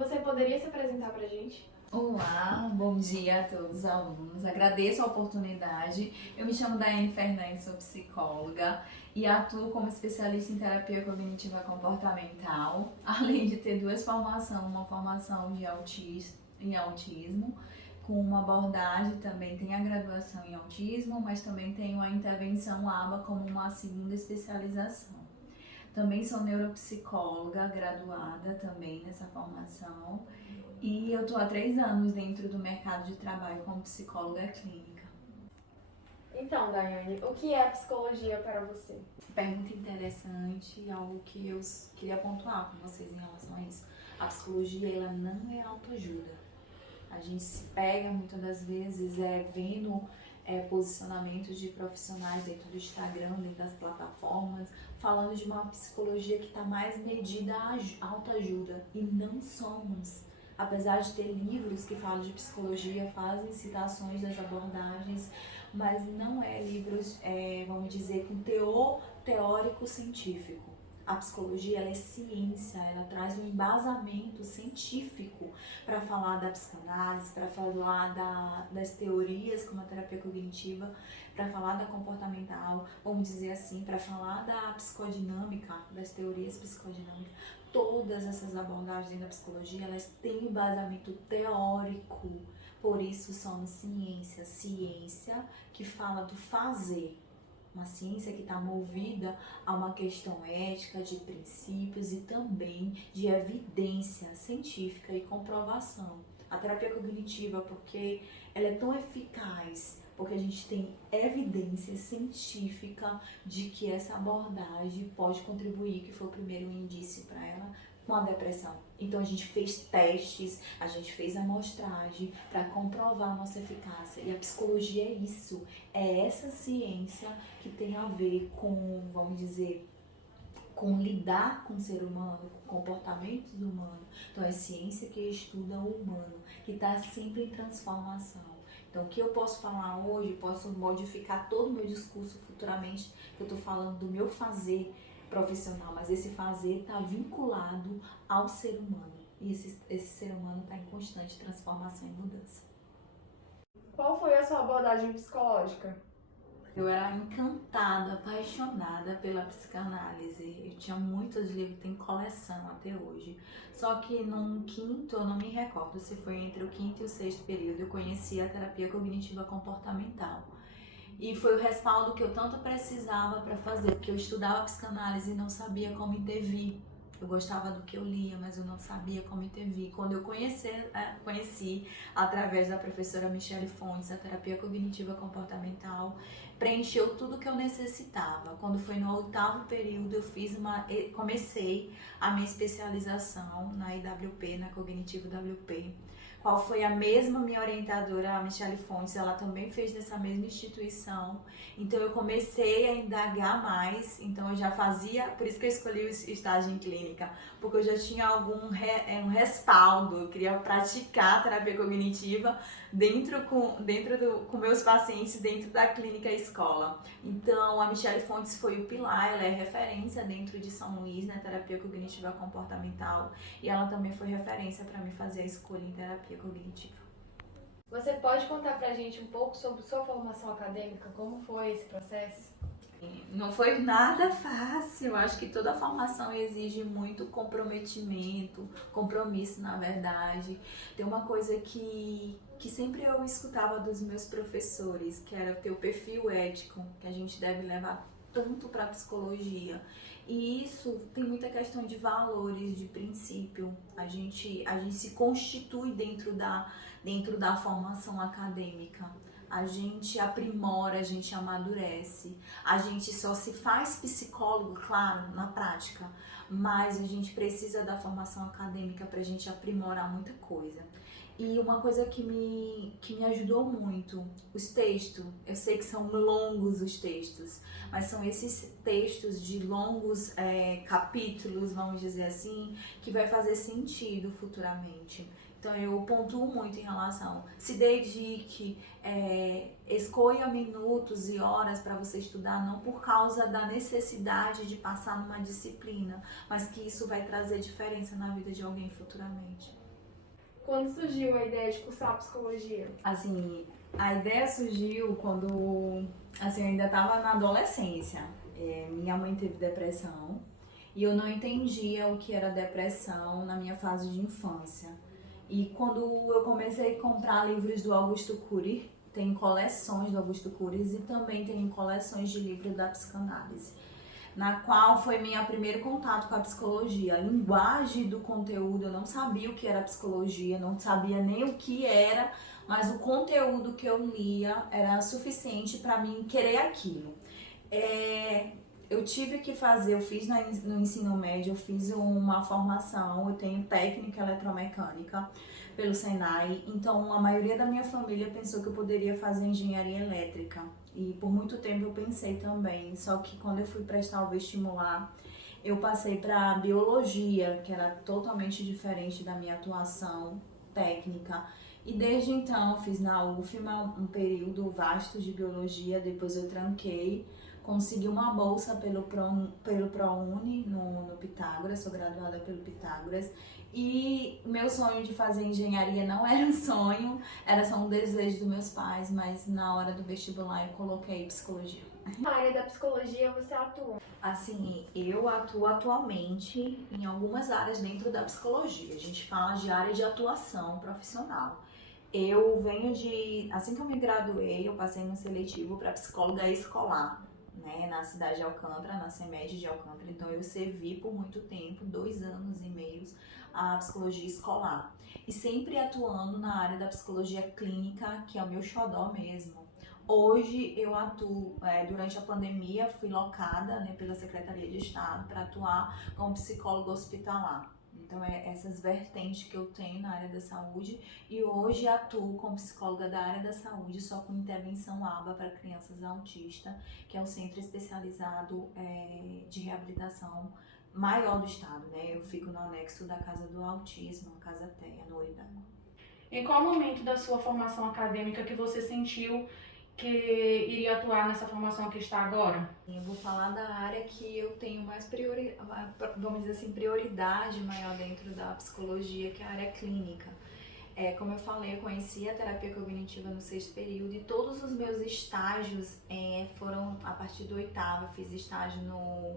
Você poderia se apresentar pra gente? Olá, bom dia a todos os alunos. Agradeço a oportunidade. Eu me chamo Daiane Fernandes, sou psicóloga e atuo como especialista em terapia cognitiva comportamental, além de ter duas formações, uma formação em autismo, com uma abordagem também, tem a graduação em autismo, mas também tenho a intervenção ABA como uma segunda especialização. Também sou neuropsicóloga, graduada também nessa formação. E eu tô há 3 anos dentro do mercado de trabalho como psicóloga clínica. Então, Daiane, o que é psicologia para você? Pergunta interessante, algo que eu queria pontuar com vocês em relação a isso. A psicologia, ela não é autoajuda. A gente se pega muitas das vezes vendo posicionamentos de profissionais dentro do Instagram, dentro das plataformas, falando de uma psicologia que está mais medida à autoajuda. E não somos. Apesar de ter livros que falam de psicologia, fazem citações das abordagens, mas não é livros, vamos dizer, com teor teórico científico. A psicologia, ela é ciência, ela traz um embasamento científico para falar da psicanálise, para falar das teorias como a terapia cognitiva, para falar da comportamental, vamos dizer assim, para falar da psicodinâmica, das teorias psicodinâmicas. Todas essas abordagens da psicologia, elas têm embasamento teórico, por isso somos ciência, ciência que fala do fazer. Uma ciência que está movida a uma questão ética, de princípios e também de evidência científica e comprovação. A terapia cognitiva, porque ela é tão eficaz, porque a gente tem evidência científica de que essa abordagem pode contribuir, que foi o primeiro indício para ela, com a depressão. Então a gente fez testes, a gente fez amostragem para comprovar a nossa eficácia. E a psicologia é isso, é essa ciência que tem a ver com, vamos dizer, com lidar com o ser humano, com comportamentos humanos. Então é ciência que estuda o humano, que está sempre em transformação. Então o que eu posso falar hoje, posso modificar todo o meu discurso futuramente, que eu estou falando do meu fazer profissional, mas esse fazer está vinculado ao ser humano. E esse ser humano está em constante transformação e mudança. Qual foi a sua abordagem psicológica? Eu era encantada, apaixonada pela psicanálise. Eu tinha muitos livros, tem coleção até hoje. Só que no quinto, eu não me recordo se foi entre o quinto e o sexto período, eu conheci a terapia cognitiva comportamental. E foi o respaldo que eu tanto precisava para fazer, porque eu estudava psicanálise e não sabia como intervir. Eu gostava do que eu lia, mas eu não sabia como intervir. Quando eu conheci através da professora Michele Fontes, a terapia cognitiva comportamental, preencheu tudo que eu necessitava. Quando foi no 8º período, comecei a minha especialização na IWP, na Cognitivo WP. Qual foi a mesma minha orientadora, a Michele Fontes, ela também fez nessa mesma instituição. Então eu comecei a indagar mais, então eu já fazia, por isso que eu escolhi o estágio em clínica, porque eu já tinha um respaldo, eu queria praticar terapia cognitiva com meus pacientes dentro da clínica e escola. Então a Michele Fontes foi o pilar, ela é referência dentro de São Luís na terapia cognitiva comportamental e ela também foi referência para me fazer a escolha em terapia cognitiva. Você pode contar pra gente um pouco sobre sua formação acadêmica? Como foi esse processo? Não foi nada fácil, eu acho que toda formação exige muito comprometimento, compromisso na verdade. Tem uma coisa que sempre eu escutava dos meus professores, que era ter o perfil ético, que a gente deve levar tanto para a psicologia. E isso tem muita questão de valores, de princípio. A gente se constitui dentro da formação acadêmica. A gente aprimora, a gente amadurece. A gente só se faz psicólogo, claro, na prática, mas a gente precisa da formação acadêmica para a gente aprimorar muita coisa. E uma coisa que me ajudou muito, os textos, eu sei que são longos os textos, mas são esses textos de longos capítulos, vamos dizer assim, que vai fazer sentido futuramente. Então eu pontuo muito em relação, se dedique, escolha minutos e horas para você estudar, não por causa da necessidade de passar numa disciplina, mas que isso vai trazer diferença na vida de alguém futuramente. Quando surgiu a ideia de cursar psicologia? Assim, a ideia surgiu quando, assim, eu ainda estava na adolescência. Minha mãe teve depressão e eu não entendia o que era depressão na minha fase de infância. E quando eu comecei a comprar livros do Augusto Cury, tem coleções do Augusto Cury e também tem coleções de livros da psicanálise, na qual foi meu primeiro contato com a psicologia. A linguagem do conteúdo, eu não sabia o que era psicologia, não sabia nem o que era, mas o conteúdo que eu lia era suficiente para mim querer aquilo. Eu tive que fazer, eu fiz no ensino médio, eu fiz uma formação, eu tenho técnica eletromecânica pelo Senai, então a maioria da minha família pensou que eu poderia fazer engenharia elétrica. E por muito tempo eu pensei também, só que quando eu fui prestar o vestibular, eu passei para biologia, que era totalmente diferente da minha atuação técnica. E desde então eu fiz na UFMA um período vasto de biologia, depois eu tranquei, consegui uma bolsa pelo ProUni no Pitágoras, sou graduada pelo Pitágoras. E meu sonho de fazer engenharia não era um sonho, era só um desejo dos meus pais, mas na hora do vestibular eu coloquei psicologia. Na área da psicologia você atua? Assim, eu atuo atualmente em algumas áreas dentro da psicologia. A gente fala de área de atuação profissional. Eu venho assim que eu me graduei, eu passei no seletivo para psicóloga escolar, né, na cidade de Alcântara, na CEMED de Alcântara. Então eu servi por muito tempo, 2 anos e meio, a psicologia escolar. E sempre atuando na área da psicologia clínica, que é o meu xodó mesmo. Hoje eu atuo, durante a pandemia, fui locada, né, pela Secretaria de Estado para atuar como psicóloga hospitalar. Então essas vertentes que eu tenho na área da saúde, e hoje atuo como psicóloga da área da saúde, só com intervenção ABA para crianças autistas, que é um centro especializado de reabilitação maior do estado, né? Eu fico no anexo da Casa do Autismo, a Casa Teia, no Ouriçaba. Em qual momento da sua formação acadêmica que você sentiu que iria atuar nessa formação que está agora? Eu vou falar da área que eu tenho mais vamos dizer assim, prioridade maior dentro da psicologia, que é a área clínica. Como eu falei, eu conheci a terapia cognitiva no 6º período e todos os meus estágios foram a partir do 8º. Eu fiz estágio no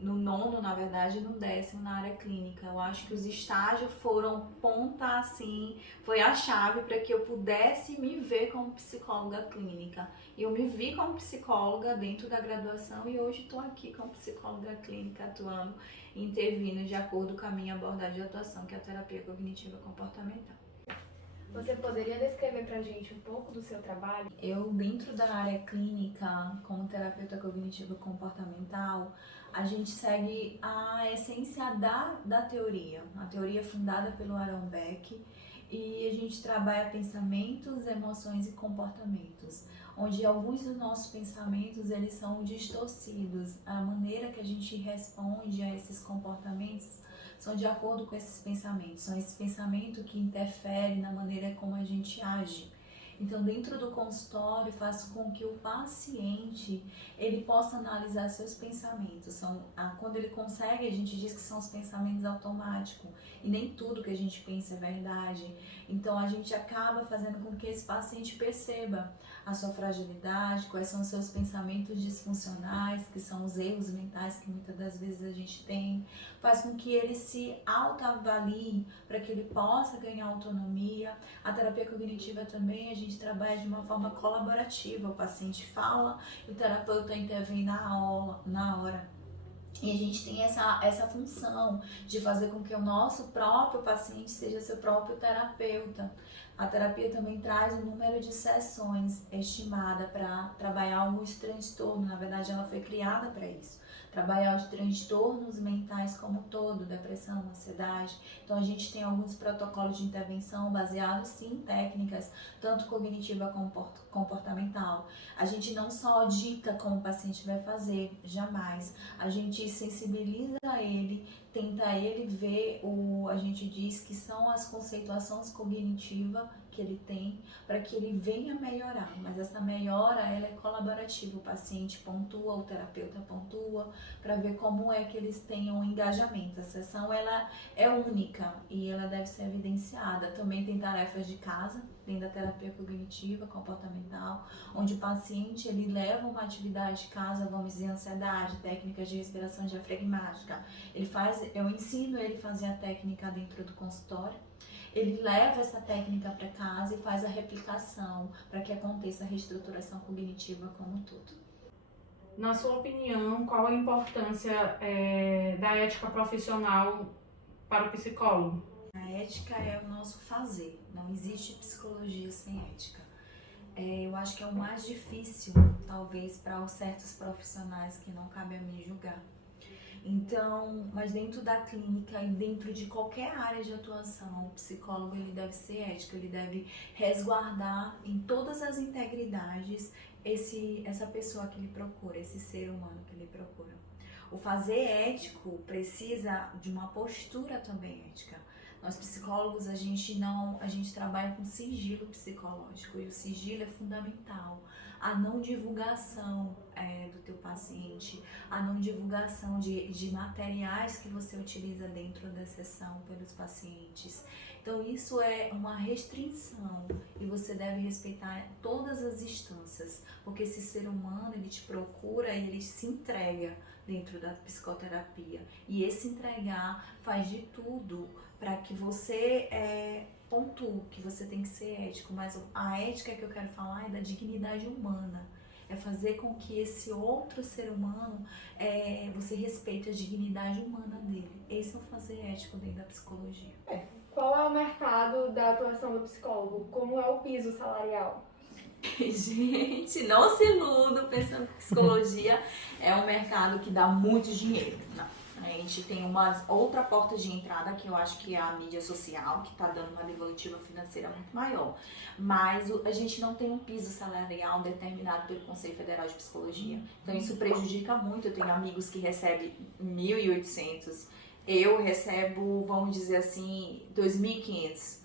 9º, na verdade, e no 10º na área clínica. Eu acho que os estágios foram ponta, assim, foi a chave para que eu pudesse me ver como psicóloga clínica. E eu me vi como psicóloga dentro da graduação e hoje estou aqui como psicóloga clínica atuando, intervindo de acordo com a minha abordagem de atuação, que é a terapia cognitiva comportamental. Você poderia descrever pra gente um pouco do seu trabalho? Eu, dentro da área clínica, como terapeuta cognitivo comportamental, a gente segue a essência da teoria, a teoria fundada pelo Aaron Beck, e a gente trabalha pensamentos, emoções e comportamentos, onde alguns dos nossos pensamentos eles são distorcidos, a maneira que a gente responde a esses comportamentos são de acordo com esses pensamentos, são esses pensamentos que interferem na maneira como a gente age. Então, dentro do consultório, faço com que o paciente ele possa analisar seus pensamentos. Quando ele consegue, a gente diz que são os pensamentos automáticos e nem tudo que a gente pensa é verdade. Então, a gente acaba fazendo com que esse paciente perceba a sua fragilidade, quais são os seus pensamentos disfuncionais, que são os erros mentais que muitas das vezes a gente tem. Faz com que ele se autoavalie para que ele possa ganhar autonomia. A terapia cognitiva também, a gente trabalha de uma forma colaborativa. O paciente fala e o terapeuta intervém na hora. E a gente tem essa função de fazer com que o nosso próprio paciente seja seu próprio terapeuta. A terapia também traz um número de sessões estimada para trabalhar alguns transtornos. Na verdade, ela foi criada para isso. Trabalhar os transtornos mentais como um todo, depressão, ansiedade. Então a gente tem alguns protocolos de intervenção baseados sim em técnicas, tanto cognitiva como comportamental. A gente não só dita como o paciente vai fazer, jamais. A gente sensibiliza ele, tenta ele ver a gente diz que são as conceituações cognitivas que ele tem para que ele venha melhorar, mas essa melhora ela é colaborativa, o paciente pontua, o terapeuta pontua para ver como é que eles tenham engajamento. A sessão ela é única e ela deve ser evidenciada. Também tem tarefas de casa dentro da terapia cognitiva, comportamental, onde o paciente ele leva uma atividade de casa, vamos dizer, ansiedade, técnicas de respiração diafragmática. Eu ensino ele a fazer a técnica dentro do consultório. Ele leva essa técnica para casa e faz a replicação para que aconteça a reestruturação cognitiva como tudo. Na sua opinião, qual a importância da ética profissional para o psicólogo? A ética é o nosso fazer, não existe psicologia sem ética. Eu acho que é o mais difícil, talvez, para certos profissionais que não cabe a mim julgar. Então, mas dentro da clínica e dentro de qualquer área de atuação, o psicólogo ele deve ser ético, ele deve resguardar em todas as integridades essa pessoa que ele procura, esse ser humano que ele procura. O fazer ético precisa de uma postura também ética. Nós psicólogos, a gente trabalha com sigilo psicológico e o sigilo é fundamental. A não divulgação do teu paciente, a não divulgação de materiais que você utiliza dentro da sessão pelos pacientes. Então isso é uma restrição e você deve respeitar todas as instâncias, porque esse ser humano ele te procura e ele se entrega dentro da psicoterapia. E esse entregar faz de tudo para que você pontue, que você tem que ser ético, mas a ética que eu quero falar é da dignidade humana. É fazer com que esse outro ser humano, você respeite a dignidade humana dele. Esse é o fazer ético dentro da psicologia. Qual é o mercado da atuação do psicólogo? Como é o piso salarial? Gente, não se iludam pensando que psicologia é um mercado que dá muito dinheiro. Não. A gente tem uma outra porta de entrada que eu acho que é a mídia social, que está dando uma devolutiva financeira muito maior. Mas a gente não tem um piso salarial determinado pelo Conselho Federal de Psicologia. Então isso prejudica muito. Eu tenho amigos que recebem 1.800. Eu recebo, vamos dizer assim, 2.500.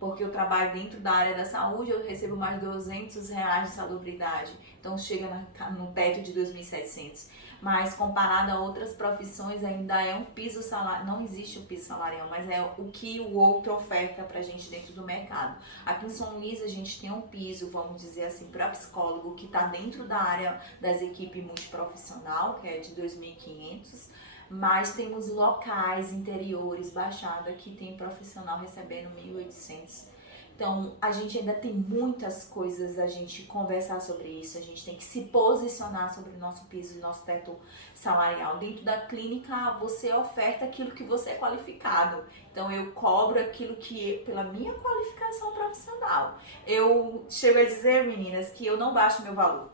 Porque eu trabalho dentro da área da saúde, eu recebo mais de R$200 de salubridade. Então chega no teto de 2.700. Mas comparado a outras profissões ainda é um piso salarial, não existe um piso salarial, mas é o que o outro oferta pra gente dentro do mercado. Aqui em São Luís a gente tem um piso, vamos dizer assim, para psicólogo que está dentro da área das equipes multiprofissional, que é de 2.500, mas temos locais interiores, Baixada, que tem profissional recebendo 1.800. Então, a gente ainda tem muitas coisas a gente conversar sobre isso, a gente tem que se posicionar sobre o nosso piso e nosso teto salarial. Dentro da clínica, você oferta aquilo que você é qualificado. Então, eu cobro aquilo que, pela minha qualificação profissional. Eu chego a dizer, meninas, que eu não baixo meu valor.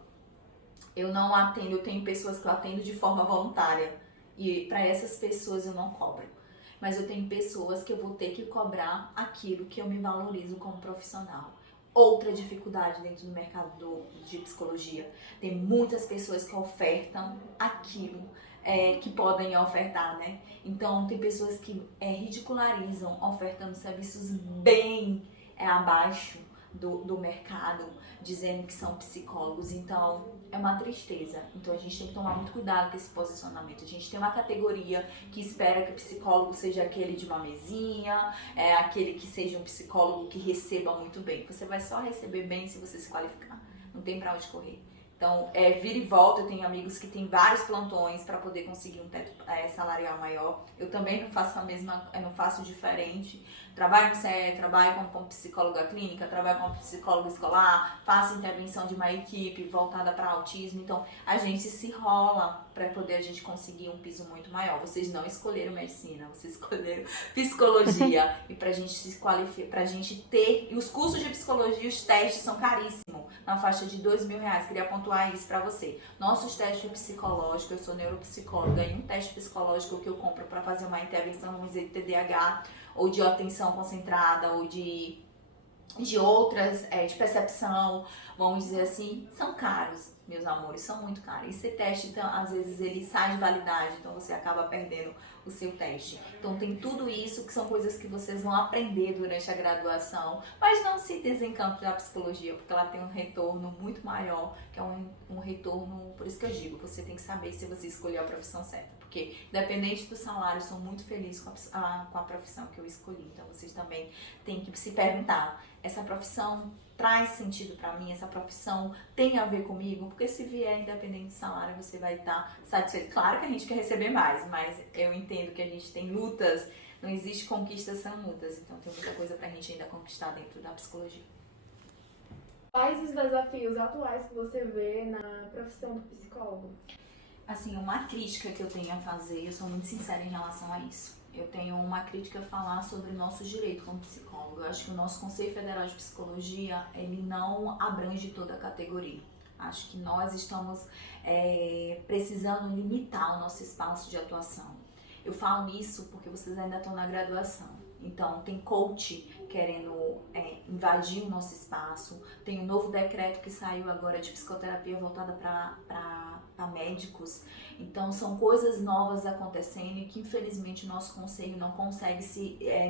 Eu não atendo, eu tenho pessoas que eu atendo de forma voluntária e para essas pessoas eu não cobro. Mas eu tenho pessoas que eu vou ter que cobrar aquilo que eu me valorizo como profissional. Outra dificuldade dentro do mercado de psicologia. Tem muitas pessoas que ofertam aquilo que podem ofertar, né? Então, tem pessoas que ridicularizam ofertando serviços bem abaixo do mercado, dizendo que são psicólogos. Então, é uma tristeza. Então, a gente tem que tomar muito cuidado com esse posicionamento. A gente tem uma categoria que espera que o psicólogo seja aquele de uma mesinha, aquele que seja um psicólogo que receba muito bem. Você vai só receber bem se você se qualificar. Não tem pra onde correr. Então, vira e volta. Eu tenho amigos que têm vários plantões para poder conseguir um teto salarial maior. Eu também não faço não faço diferente. Trabalho no CE, trabalho como psicóloga clínica, trabalho como psicóloga escolar, faço intervenção de uma equipe voltada para autismo. Então, a gente se rola para poder a gente conseguir um piso muito maior. Vocês não escolheram medicina, vocês escolheram psicologia. E pra gente se qualificar, pra gente ter... E os cursos de psicologia, os testes são caríssimos, na faixa de R$2.000. Queria pontuar isso pra você. Nossos testes psicológicos, eu sou neuropsicóloga, e um teste psicológico que eu compro pra fazer uma intervenção, vamos dizer, de TDAH, ou de atenção concentrada, ou de de outras, de percepção, vamos dizer assim, são caros, meus amores, são muito caros. Esse teste, então, às vezes, ele sai de validade, então você acaba perdendo o seu teste. Então tem tudo isso que são coisas que vocês vão aprender durante a graduação, mas não se desencante da psicologia, porque ela tem um retorno muito maior, que é um retorno, por isso que eu digo, você tem que saber se você escolheu a profissão certa, porque independente do salário, eu sou muito feliz com a profissão que eu escolhi, então vocês também têm que se perguntar, essa profissão traz sentido pra mim, essa profissão tem a ver comigo, porque se vier independente do salário, você vai estar satisfeito. Claro que a gente quer receber mais, mas eu entendo que a gente tem lutas, não existe conquistas sem lutas, então tem muita coisa pra gente ainda conquistar dentro da psicologia. Quais os desafios atuais que você vê na profissão do psicólogo? Assim, uma crítica que eu tenho a fazer, eu sou muito sincera em relação a isso. Eu tenho uma crítica a falar sobre o nosso direito como psicólogo. Eu acho que o nosso Conselho Federal de Psicologia, ele não abrange toda a categoria. Acho que nós estamos precisando limitar o nosso espaço de atuação. Eu falo isso porque vocês ainda estão na graduação. Então, tem coach querendo invadir o nosso espaço. Tem um novo decreto que saiu agora de psicoterapia voltada para médicos. Então, são coisas novas acontecendo e que, infelizmente, o nosso conselho não consegue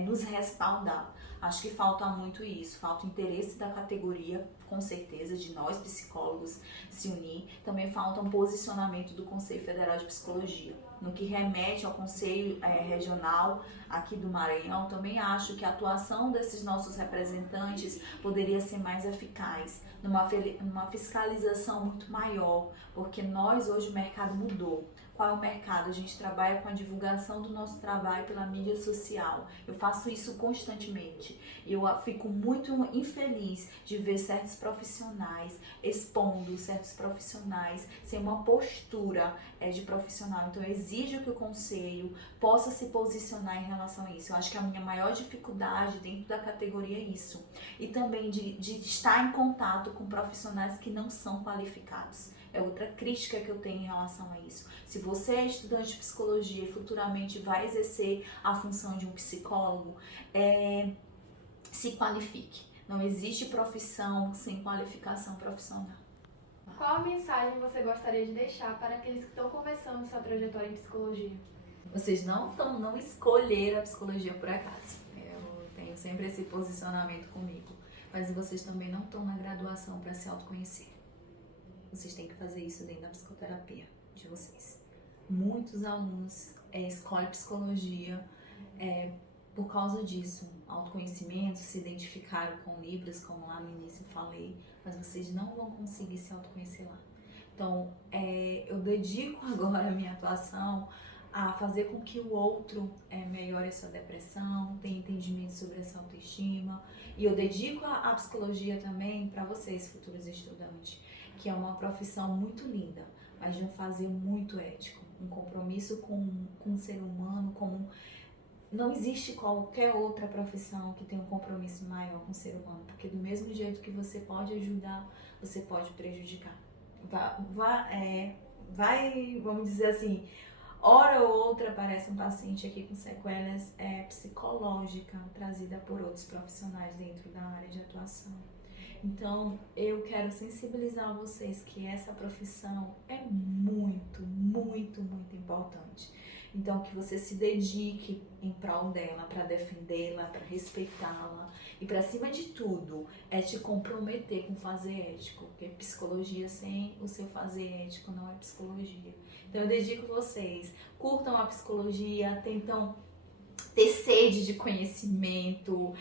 nos respaldar. Acho que falta muito isso, falta interesse da categoria, com certeza, de nós psicólogos se unir. Também falta um posicionamento do Conselho Federal de Psicologia. No que remete ao Conselho Regional aqui do Maranhão, também acho que a atuação desses nossos representantes poderia ser mais eficaz, numa fiscalização muito maior, porque nós hoje o mercado mudou. Qual é o mercado? A gente trabalha com a divulgação do nosso trabalho pela mídia social. Eu faço isso constantemente. Eu fico muito infeliz de ver certos profissionais expondo certos profissionais sem uma postura de profissional. Então eu exijo que o conselho possa se posicionar em relação a isso. Eu acho que a minha maior dificuldade dentro da categoria é isso. E também de estar em contato com profissionais que não são qualificados. É outra crítica que eu tenho em relação a isso. Se você é estudante de psicologia e futuramente vai exercer a função de um psicólogo, se qualifique. Não existe profissão sem qualificação profissional. Qual a mensagem você gostaria de deixar para aqueles que estão começando sua trajetória em psicologia? Vocês não escolheram a psicologia por acaso. Eu tenho sempre esse posicionamento comigo. Mas vocês também não estão na graduação para se autoconhecer. Vocês têm que fazer isso dentro da psicoterapia de vocês. Muitos alunos escolhem psicologia por causa disso. Autoconhecimento, se identificaram com livros, como lá no início eu falei, mas vocês não vão conseguir se autoconhecer lá. Então, eu dedico agora a minha atuação a fazer com que o outro melhore a sua depressão, tenha entendimento sobre essa autoestima. E eu dedico a psicologia também para vocês, futuros estudantes, que é uma profissão muito linda, mas de um fazer muito ético, um compromisso com o ser humano, não existe qualquer outra profissão que tenha um compromisso maior com o ser humano, porque do mesmo jeito que você pode ajudar, você pode prejudicar. Vamos dizer assim, hora ou outra aparece um paciente aqui com sequelas psicológicas trazida por outros profissionais dentro da área de atuação. Então, eu quero sensibilizar vocês que essa profissão é muito, muito, muito importante. Então, que você se dedique em prol dela, para defendê-la, para respeitá-la. E, para cima de tudo, te comprometer com fazer ético. Porque psicologia sem o seu fazer ético não é psicologia. Então, eu dedico vocês, curtam a psicologia, tentam ter sede de conhecimento,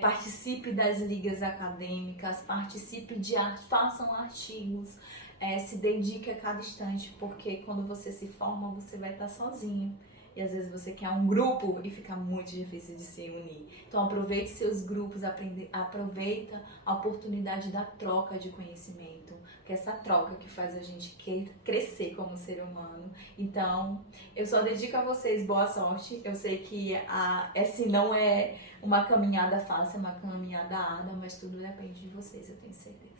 participe das ligas acadêmicas, participe de arte, façam artigos, se dedique a cada instante, porque quando você se forma, você vai estar sozinho. E às vezes você quer um grupo e fica muito difícil de se unir. Então aproveite seus grupos, aproveita a oportunidade da troca de conhecimento, que é essa troca que faz a gente crescer como ser humano. Então, eu só dedico a vocês boa sorte. Eu sei que essa não é uma caminhada fácil, é uma caminhada árdua, mas tudo depende de vocês, eu tenho certeza.